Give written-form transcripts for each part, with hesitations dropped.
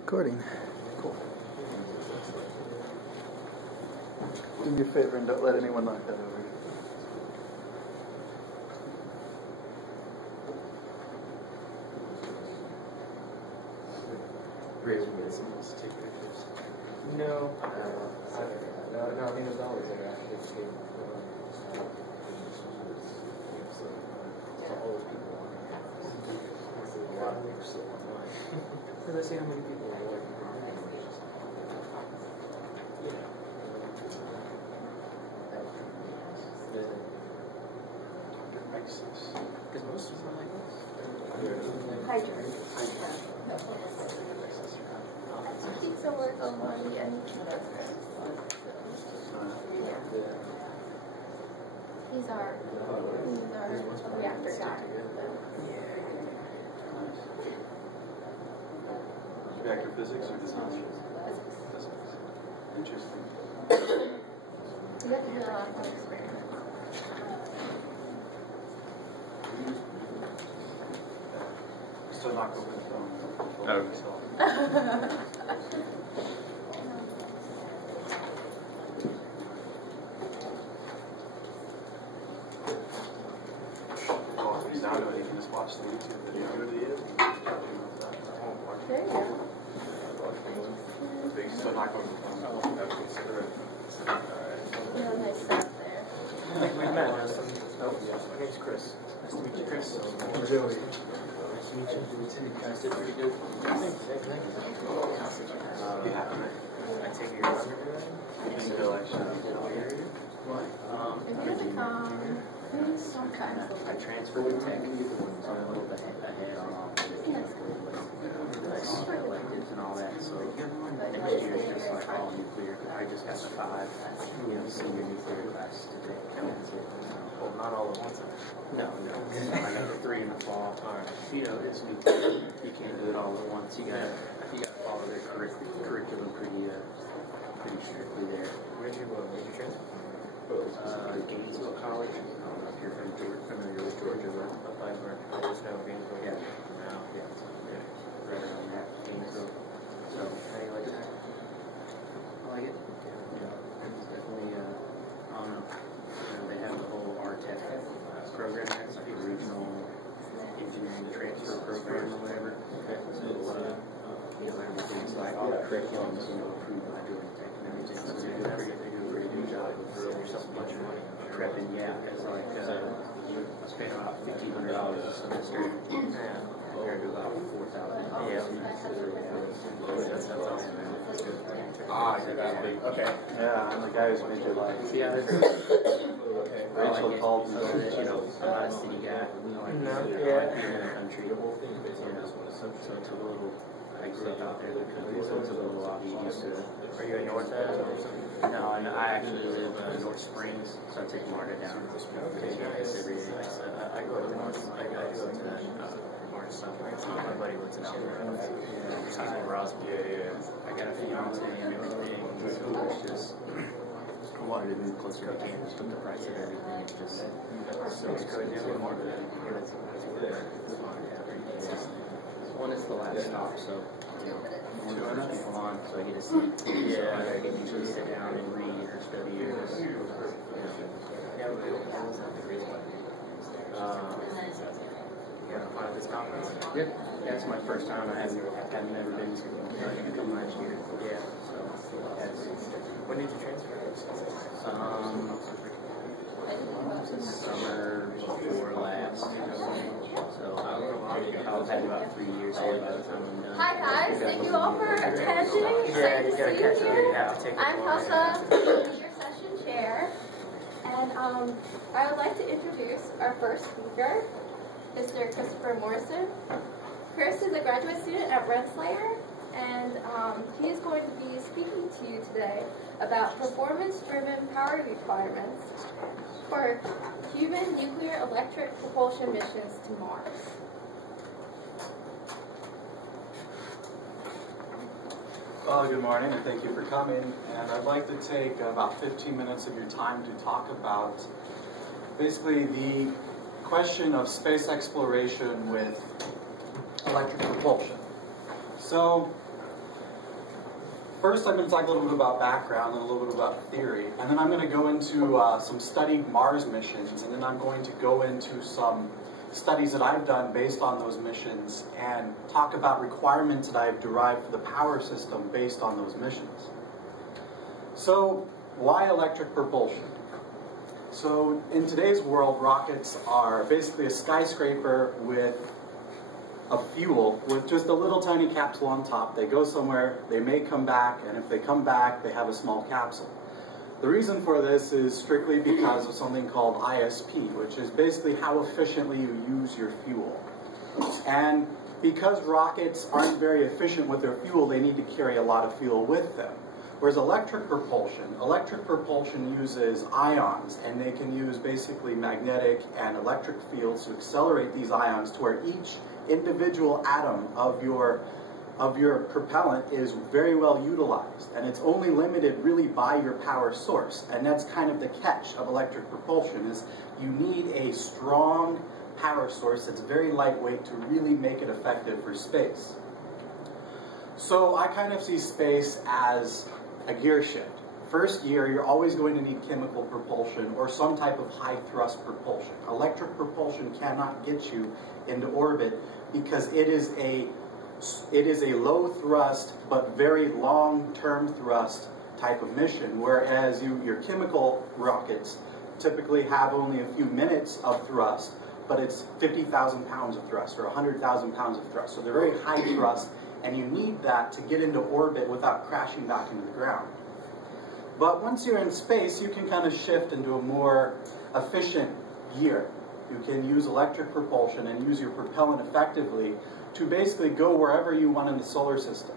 Recording. Cool. Do me a favor and don't let anyone knock that over. Raise your voice and let's take pictures. No. No, I mean, there's always there actually. All those people on here. A lot of them are still online. So let's see how many people are working. Because most of them are like this. Hi, George. I think so work on one of the He's our reactor guy. Reactor physics or design? Physics. Interesting. We have to do a lot of experiments. Still knock over the phone. Well, if he's down to it, you can just watch the YouTube video. There you go. Still knock over the phone. Nice stuff there. We met. My name's Chris. Nice to meet you, Chris. Joey. Nice to meet you. Guys did pretty good. Thanks. I take your Some kind of. I transferred to tech, so I'm a little bit ahead on all the electives and all that. So next year is just like all nuclear. I just got the 5, senior nuclear class today. That's it. Well, not all at once. No. I got the 3 in the fall. You can't do it all at once. You got to follow their curriculum pretty strictly there. Where'd you transfer? Gainesville College. I don't know if you're familiar with Georgia, but up by where I just know Gainesville. Yeah. Right around that, Gainesville. So, how do you like that? I like it. Yeah. It's definitely, they have the whole RTEC program there. It's like a regional engineering transfer program or whatever. Okay. So, everything's like all the curriculums, approved by Georgia Tech and everything. So they do a pretty good job of yourself a bunch of money prepping. Yeah, it's like I spent about $1,500 a semester compared to about $4,000. Yeah, that's awesome, man. That's good. Okay. Yeah, I'm the guy who's made your life. Yeah, that's okay. Rachel called me. I'm not a city guy. I like being in the country. So it's a little. I grew up out there, so it's a little lobby used to. Are you in North End or something? No, I actually live in North Springs, so I take Marta down. Take campus every day. I go to North. I go to Marta somewhere. My buddy lives in Alabama. He's in Roswell. I got a fiance and everything. So it's just. I wanted to move closer to campus, but the price of everything is just. So it's good. One is the last stop, so one of the first people on, so I get to see. Yeah, I can usually sit down and read or study or just, this conference? Yeah, that's my first time. I haven't never been to come last year. Yeah, so that's. When did you transfer? Summer before last. So I'll have about 3 years here by the time I'm done. Hi guys, thank you all for attending. Yeah, you gotta catch it. I'm Helsa, your session chair, and I would like to introduce our first speaker, Mr. Christopher Morrison. Chris is a graduate student at Rensselaer, and he is going to be speaking to you today about performance-driven power requirements for human nuclear electric propulsion missions to Mars. Well, good morning, and thank you for coming. And I'd like to take about 15 minutes of your time to talk about basically the question of space exploration with electric propulsion. So, first I'm going to talk a little bit about background and a little bit about theory, and then I'm going to go into some studied Mars missions, and then I'm going to go into some studies that I've done based on those missions and talk about requirements that I've derived for the power system based on those missions. So, why electric propulsion? So, in today's world, rockets are basically a skyscraper with a fuel with just a little tiny capsule on top. They go somewhere, they may come back, and if they come back, they have a small capsule. The reason for this is strictly because of something called ISP, which is basically how efficiently you use your fuel. And because rockets aren't very efficient with their fuel, they need to carry a lot of fuel with them. Whereas electric propulsion uses ions, and they can use basically magnetic and electric fields to accelerate these ions to where each individual atom of your propellant is very well utilized, and it's only limited really by your power source. And that's kind of the catch of electric propulsion, is you need a strong power source that's very lightweight to really make it effective for space. So I kind of see space as a gear shift. First gear, you're always going to need chemical propulsion or some type of high thrust propulsion. Electric propulsion cannot get you into orbit because it is a low thrust but very long-term thrust type of mission, whereas your chemical rockets typically have only a few minutes of thrust, but it's 50,000 pounds of thrust or 100,000 pounds of thrust. So they're very high thrust, and you need that to get into orbit without crashing back into the ground. But once you're in space, you can kind of shift into a more efficient gear. You can use electric propulsion and use your propellant effectively to basically go wherever you want in the solar system.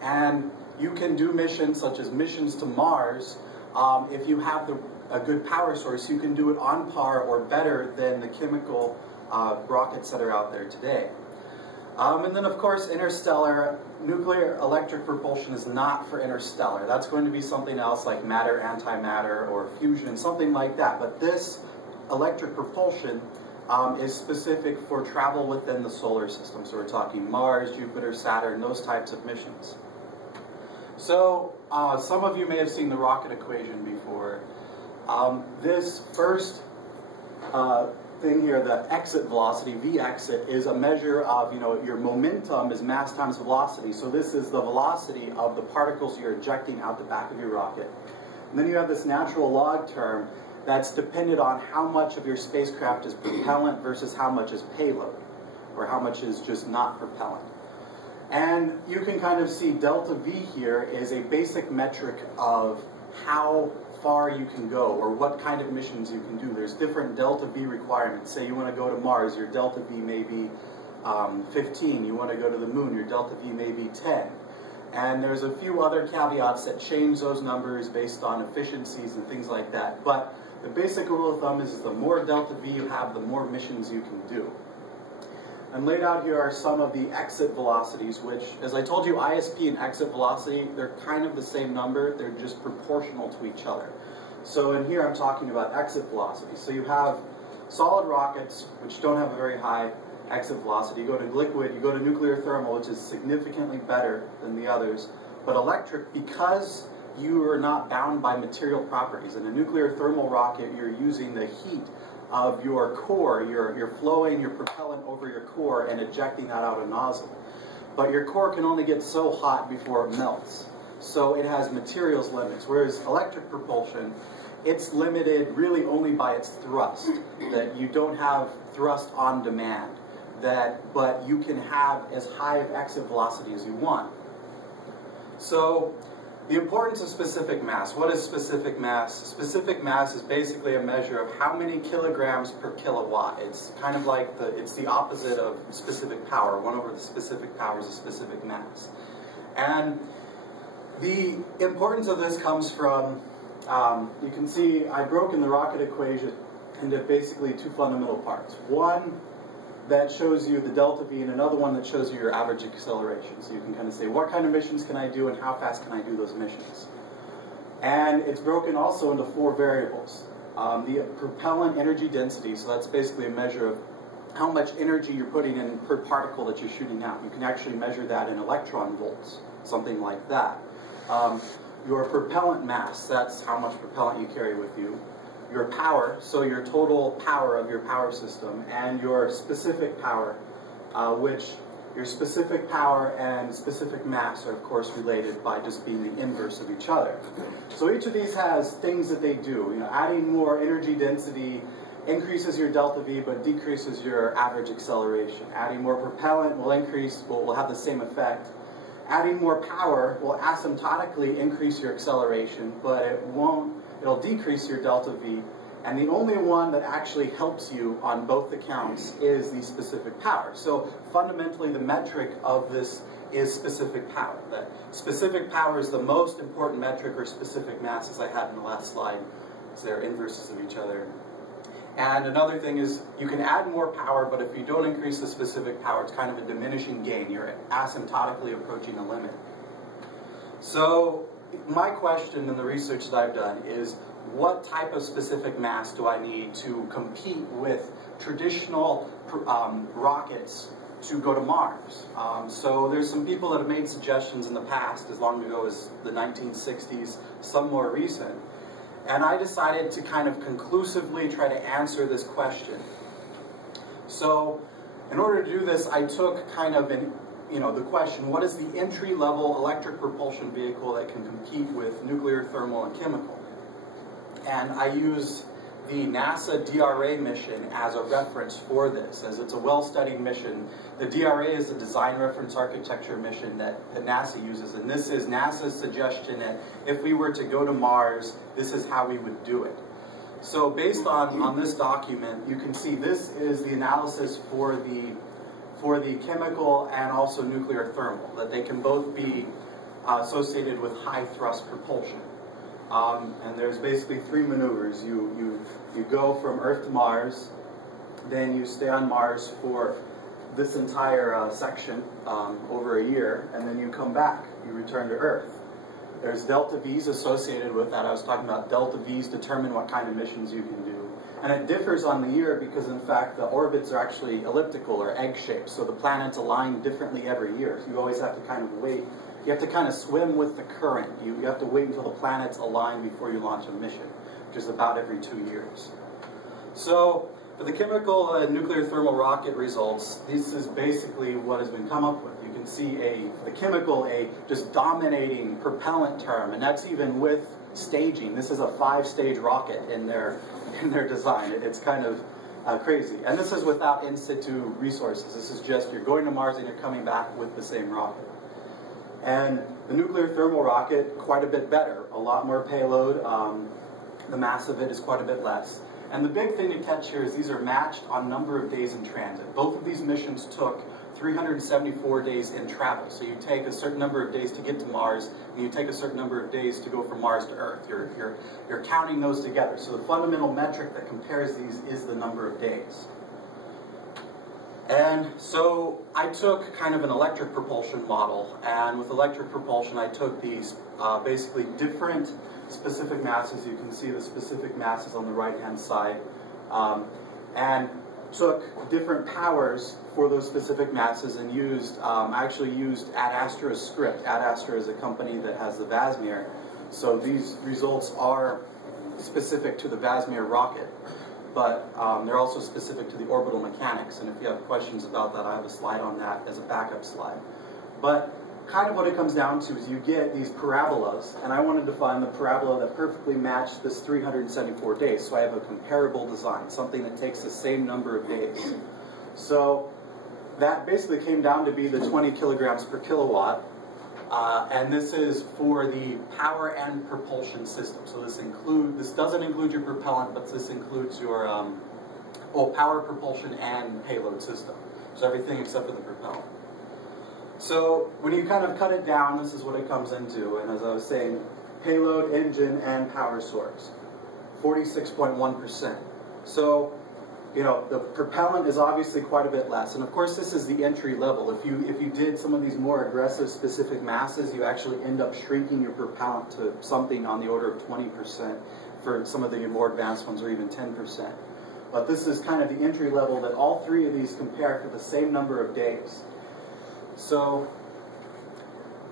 And you can do missions such as missions to Mars. If you have a good power source, you can do it on par or better than the chemical rockets that are out there today. And then, of course, interstellar. Nuclear electric propulsion is not for interstellar. That's going to be something else like matter, antimatter, or fusion, something like that. But this electric propulsion is specific for travel within the solar system. So we're talking Mars, Jupiter, Saturn, those types of missions. So some of you may have seen the rocket equation before. This first thing here, the exit velocity, V exit, is a measure of, your momentum is mass times velocity. So this is the velocity of the particles you're ejecting out the back of your rocket. And then you have this natural log term that's dependent on how much of your spacecraft is propellant versus how much is payload, or how much is just not propellant. And you can kind of see delta V here is a basic metric of how far you can go, or what kind of missions you can do. There's different delta V requirements. Say you want to go to Mars, your delta V may be 15. You want to go to the moon, your delta V may be 10. And there's a few other caveats that change those numbers based on efficiencies and things like that. But the basic rule of thumb is the more delta V you have, the more missions you can do. And laid out here are some of the exit velocities, which, as I told you, ISP and exit velocity, they're kind of the same number. They're just proportional to each other. So in here I'm talking about exit velocity. So you have solid rockets, which don't have a very high exit velocity. You go to liquid, you go to nuclear thermal, which is significantly better than the others. But electric, because you are not bound by material properties. In a nuclear thermal rocket, you're using the heat of your core. You're flowing your propellant over your core and ejecting that out a nozzle. But your core can only get so hot before it melts. So it has materials limits. Whereas electric propulsion, it's limited really only by its thrust. That you don't have thrust on demand. But you can have as high of exit velocity as you want. So the importance of specific mass. What is specific mass? Specific mass is basically a measure of how many kilograms per kilowatt. It's kind of like it's the opposite of specific power. 1 over the specific power is a specific mass. And the importance of this comes from, you can see I've broken the rocket equation into basically 2 fundamental parts. One that shows you the delta V, and another one that shows you your average acceleration. So you can kind of say, what kind of missions can I do and how fast can I do those missions? And it's broken also into 4 variables. The propellant energy density, so that's basically a measure of how much energy you're putting in per particle that you're shooting out. You can actually measure that in electron volts, something like that. Your propellant mass, that's how much propellant you carry with you. Your power, so your total power of your power system, and your specific power, which your specific power and specific mass are of course related by just being the inverse of each other. So each of these has things that they do. You know, adding more energy density increases your delta V but decreases your average acceleration. Adding more propellant will have the same effect. Adding more power will asymptotically increase your acceleration, but it'll decrease your delta V. And the only one that actually helps you on both accounts is the specific power. So fundamentally the metric of this is specific power. That specific power is the most important metric, or specific mass, as I had in the last slide. So they're inverses of each other. And another thing is you can add more power, but if you don't increase the specific power, it's kind of a diminishing gain. You're asymptotically approaching the limit. So my question in the research that I've done is, what type of specific mass do I need to compete with traditional rockets to go to Mars? So there's some people that have made suggestions in the past, as long ago as the 1960s, some more recent. And I decided to kind of conclusively try to answer this question. So in order to do this, I took kind of the question, what is the entry-level electric propulsion vehicle that can compete with nuclear, thermal, and chemical? And I used the NASA DRA mission as a reference for this, as it's a well-studied mission. The DRA is the Design Reference Architecture mission that NASA uses, and this is NASA's suggestion that if we were to go to Mars, this is how we would do it. So based on this document, you can see this is the analysis for the chemical and also nuclear thermal, that they can both be associated with high thrust propulsion. And there's basically three maneuvers. You go from Earth to Mars, then you stay on Mars for this entire section over a year, and then you come back. You return to Earth. There's delta V's associated with that. I was talking about delta V's determine what kind of missions you can do. And it differs on the year because, in fact, the orbits are actually elliptical or egg-shaped, so the planets align differently every year. So you always have to kind of wait. You have to kind of swim with the current. You have to wait until the planets align before you launch a mission, which is about every 2 years. So for the chemical and nuclear thermal rocket results, this is basically what has been come up with. You can see the chemical, a just dominating propellant term, and that's even with staging. This is a 5-stage rocket in their design. It's kind of crazy. And this is without in situ resources. This is just you're going to Mars and you're coming back with the same rocket. And the nuclear thermal rocket, quite a bit better. A lot more payload. The mass of it is quite a bit less. And the big thing to catch here is these are matched on number of days in transit. Both of these missions took 374 days in travel. So you take a certain number of days to get to Mars, and you take a certain number of days to go from Mars to Earth. You're counting those together. So the fundamental metric that compares these is the number of days. And so I took kind of an electric propulsion model, and with electric propulsion I took these basically different specific masses. You can see the specific masses on the right-hand side, and took different powers for those specific masses and used, I actually used Ad Astra's script. Ad Astra is a company that has the Vasmir, so these results are specific to the Vasmir rocket. But they're also specific to the orbital mechanics, and if you have questions about that, I have a slide on that as a backup slide. But kind of what it comes down to is you get these parabolas, and I wanted to find the parabola that perfectly matched this 374 days, so I have a comparable design, something that takes the same number of days. So that basically came down to be the 20 kilograms per kilowatt, and this is for the power and propulsion system. So this doesn't include your propellant, but this includes your power, propulsion, and payload system. So everything except for the propellant. So when you kind of cut it down, this is what it comes into. And as I was saying, payload, engine, and power source, 46.1%. So the propellant is obviously quite a bit less, and of course this is the entry level. If you did some of these more aggressive specific masses, you actually end up shrinking your propellant to something on the order of 20% for some of the more advanced ones, or even 10%. But this is kind of the entry level that all three of these compare for the same number of days. So,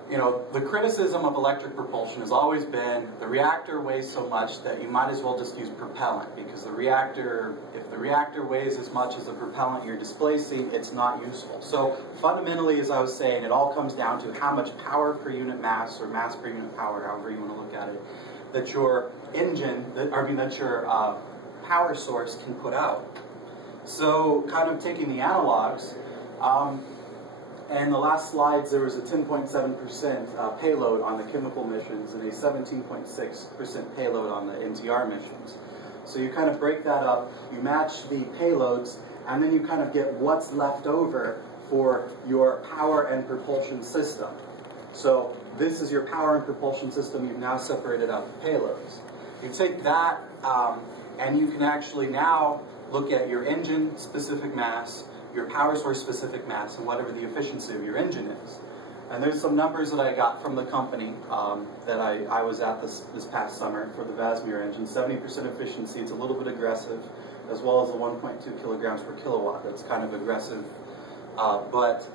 you know, the criticism of electric propulsion has always been the reactor weighs so much that you might as well just use propellant, because the reactor, if the reactor weighs as much as the propellant you're displacing, it's not useful. So fundamentally, as I was saying, it all comes down to how much power per unit mass, or mass per unit power, however you want to look at it, that your engine, that your power source can put out. So kind of taking the analogs, and the last slides, there was a 10.7% payload on the chemical missions and a 17.6% payload on the NTR missions. So you kind of break that up, you match the payloads, and then you kind of get what's left over for your power and propulsion system. So this is your power and propulsion system. You've now separated out the payloads. You take that, and you can actually now look at your engine-specific mass, your power source specific mass, and whatever the efficiency of your engine is. And there's some numbers that I got from the company that I was at this past summer for the Vasmir engine. 70% efficiency, it's a little bit aggressive, as well as the 1.2 kilograms per kilowatt. That's kind of aggressive. But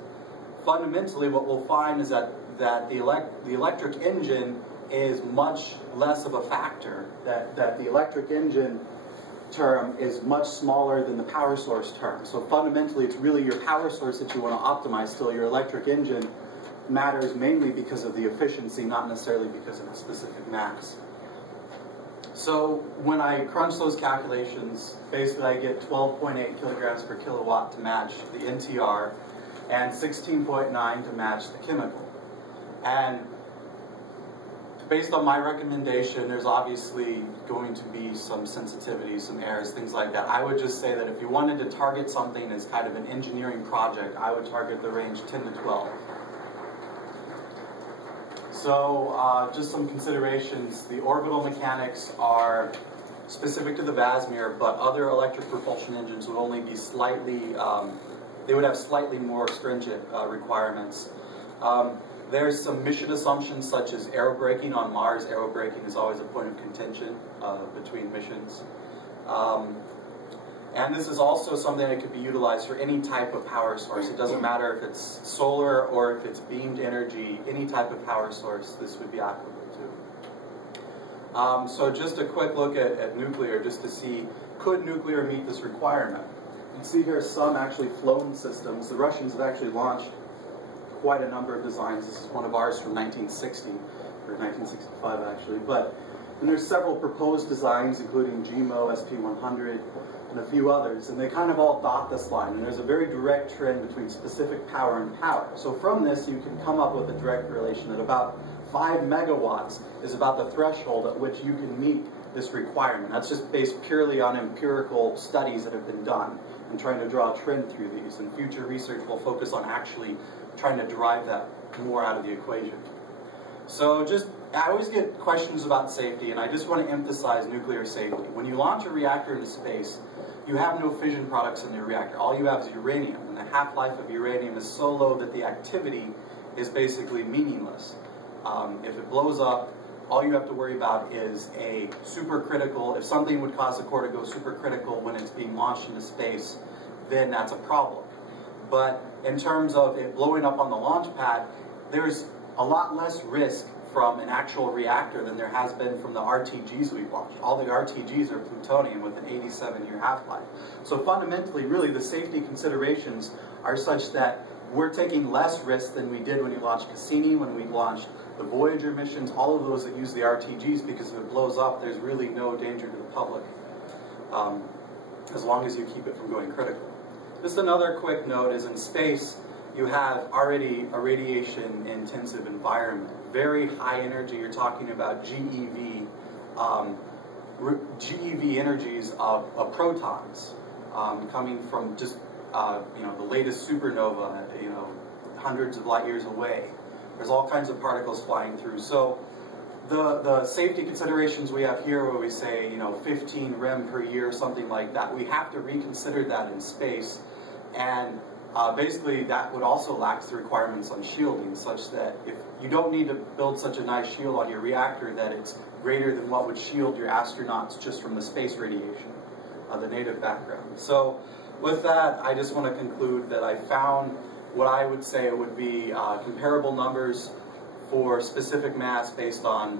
fundamentally what we'll find is that the electric engine is much less of a factor, that the electric engine term is much smaller than the power source term. So fundamentally, it's really your power source that you want to optimize still. Your electric engine matters mainly because of the efficiency, not necessarily because of the specific mass. So when I crunch those calculations, basically I get 12.8 kilograms per kilowatt to match the NTR and 16.9 to match the chemical. And based on my recommendation, there's obviously going to be some sensitivity, some errors, things like that. I would just say that if you wanted to target something as kind of an engineering project, I would target the range 10 to 12. So just some considerations. The orbital mechanics are specific to the Vasmir, but other electric propulsion engines would only be slightly, they would have slightly more stringent requirements. There's some mission assumptions such as aerobraking on Mars. Aerobraking is always a point of contention between missions. And this is also something that could be utilized for any type of power source. It doesn't matter if it's solar or if it's beamed energy, any type of power source this would be applicable to. So just a quick look at nuclear, just to see, could nuclear meet this requirement? You can see here some actually flown systems. The Russians have actually launched quite a number of designs. This is one of ours from 1960, or 1965 actually. And there's several proposed designs, including GMO, SP100, and a few others, and they kind of all dot this line. And there's a very direct trend between specific power and power. So from this, you can come up with a direct relation that about 5 megawatts is about the threshold at which you can meet this requirement. That's just based purely on empirical studies that have been done and trying to draw a trend through these. And future research will focus on actually trying to derive that more out of the equation. So I always get questions about safety, and I just want to emphasize nuclear safety. When you launch a reactor into space, you have no fission products in the reactor. All you have is uranium, and the half-life of uranium is so low that the activity is basically meaningless. If it blows up, all you have to worry about is a supercritical. If something would cause the core to go supercritical when it's being launched into space, then that's a problem. But in terms of it blowing up on the launch pad, there's a lot less risk from an actual reactor than there has been from the RTGs we've launched. All the RTGs are plutonium with an 87-year half-life. So fundamentally, really, the safety considerations are such that we're taking less risk than we did when we launched Cassini, when we launched the Voyager missions, all of those that use the RTGs, because if it blows up, there's really no danger to the public, as long as you keep it from going critical. Just another quick note is in space, you have already a radiation-intensive environment. Very high energy, you're talking about GeV energies of protons coming from just the latest supernova, hundreds of light years away. There's all kinds of particles flying through. So the safety considerations we have here, where we say 15 rem per year, something like that, we have to reconsider that in space. And basically that would also lack the requirements on shielding, such that if you don't need to build such a nice shield on your reactor that it's greater than what would shield your astronauts just from the space radiation. the native background. So with that, I just want to conclude that I found what I would say would be comparable numbers for specific mass based on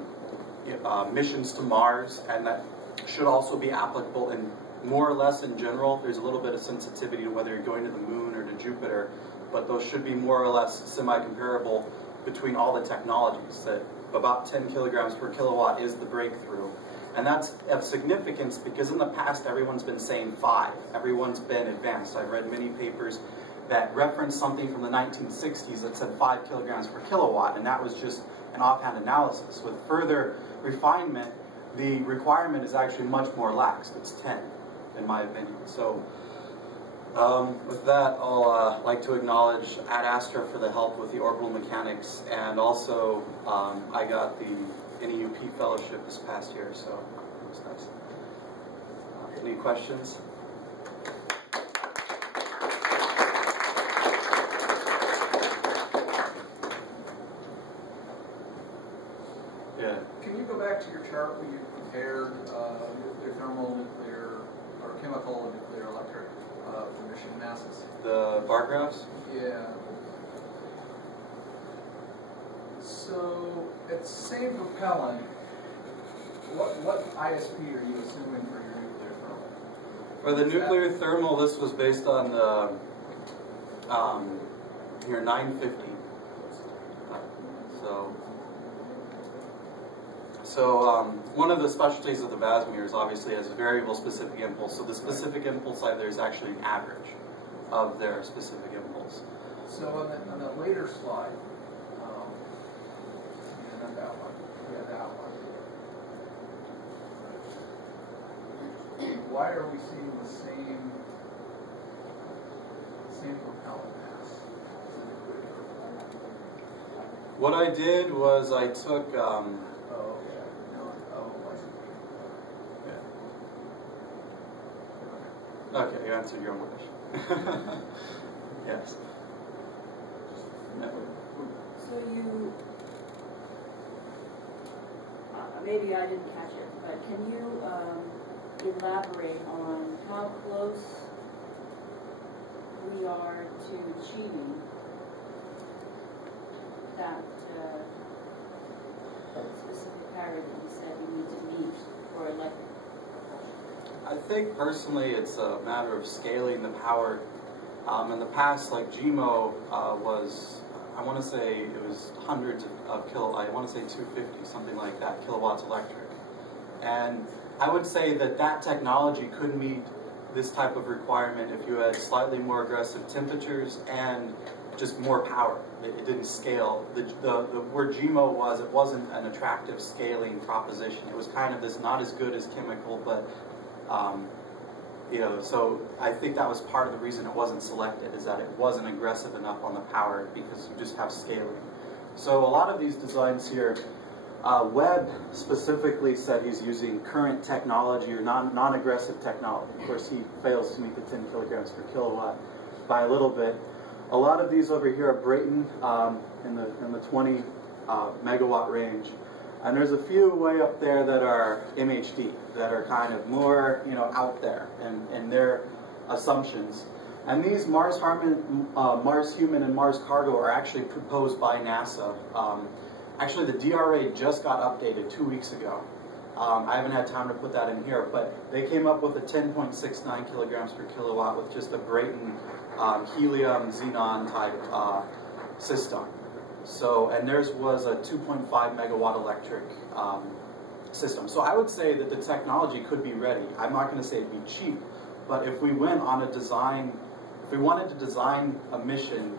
missions to Mars, and that should also be applicable in more or less in general. There's a little bit of sensitivity to whether you're going to the moon or to Jupiter, but those should be more or less semi-comparable between all the technologies, that about 10 kilograms per kilowatt is the breakthrough. And that's of significance because in the past everyone's been saying 5. Everyone's been advanced. I've read many papers that reference something from the 1960s that said 5 kilograms per kilowatt, and that was just an offhand analysis. With further refinement, the requirement is actually much more lax. It's 10, in my opinion. So with that, I'll like to acknowledge Ad Astra for the help with the orbital mechanics, and also I got the NEUP fellowship this past year, so it was nice. Any questions? Yeah. Can you go back to your chart where you compared nuclear, thermal, nuclear, or chemical, and nuclear, electric emission masses? The bar graphs? Yeah. So, it's same propellant. What ISP are you assuming for your nuclear thermal? For the nuclear thermal, this was based on the here 950. So one of the specialties of the Vasmeers obviously has a variable specific impulse. So the specific impulse side there is actually an average of their specific impulse. So on the later slide, not that one, yeah, that one. Why are we seeing the same propellant mass? What I did was I took okay, you answered your own question. Yes. No. So you, maybe I didn't catch it, but can you elaborate on how close we are to achieving that specific parity you said you need to meet for electric? I think personally it's a matter of scaling the power. In the past, like GMO was, I want to say it was hundreds of I want to say 250, something like that, kilowatts electric. And I would say that that technology could meet this type of requirement if you had slightly more aggressive temperatures and just more power. It didn't scale. The word GMO was, it wasn't an attractive scaling proposition. It was kind of this not as good as chemical, but you know, so I think that was part of the reason it wasn't selected, is that it wasn't aggressive enough on the power because you just have scaling. So a lot of these designs here, Webb specifically said he's using current technology or non-aggressive technology. Of course, he fails to meet the 10 kilograms per kilowatt by a little bit. A lot of these over here are Brayton in the 20 megawatt range. And there's a few way up there that are MHD, that are kind of more, you know, out there in their assumptions. And these Mars Human and Mars Cargo are actually proposed by NASA. Actually, the DRA just got updated 2 weeks ago. I haven't had time to put that in here, but they came up with a 10.69 kilograms per kilowatt with just a Brayton helium xenon type system. So, and theirs was a 2.5 megawatt electric system. So I would say that the technology could be ready. I'm not going to say it'd be cheap, but if we went on a design, if we wanted to design a mission,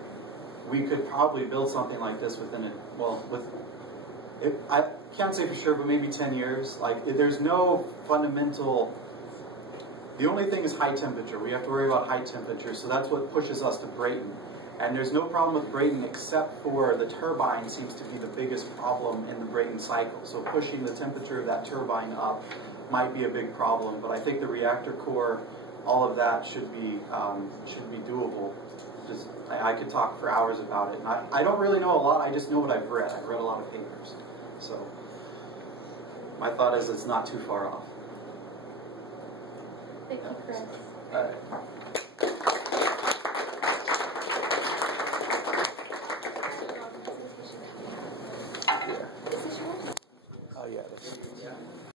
we could probably build something like this within I can't say for sure, but maybe 10 years. Like, there's no fundamental, the only thing is high temperature. We have to worry about high temperature, so that's what pushes us to Brayton. And there's no problem with Brayton except for the turbine seems to be the biggest problem in the Brayton cycle. So pushing the temperature of that turbine up might be a big problem, but I think the reactor core, all of that should be doable. Just I could talk for hours about it. And I don't really know a lot, I just know what I've read. I've read a lot of papers. So my thought is it's not too far off. Thank you, Chris. All right. This is yours? Oh yeah.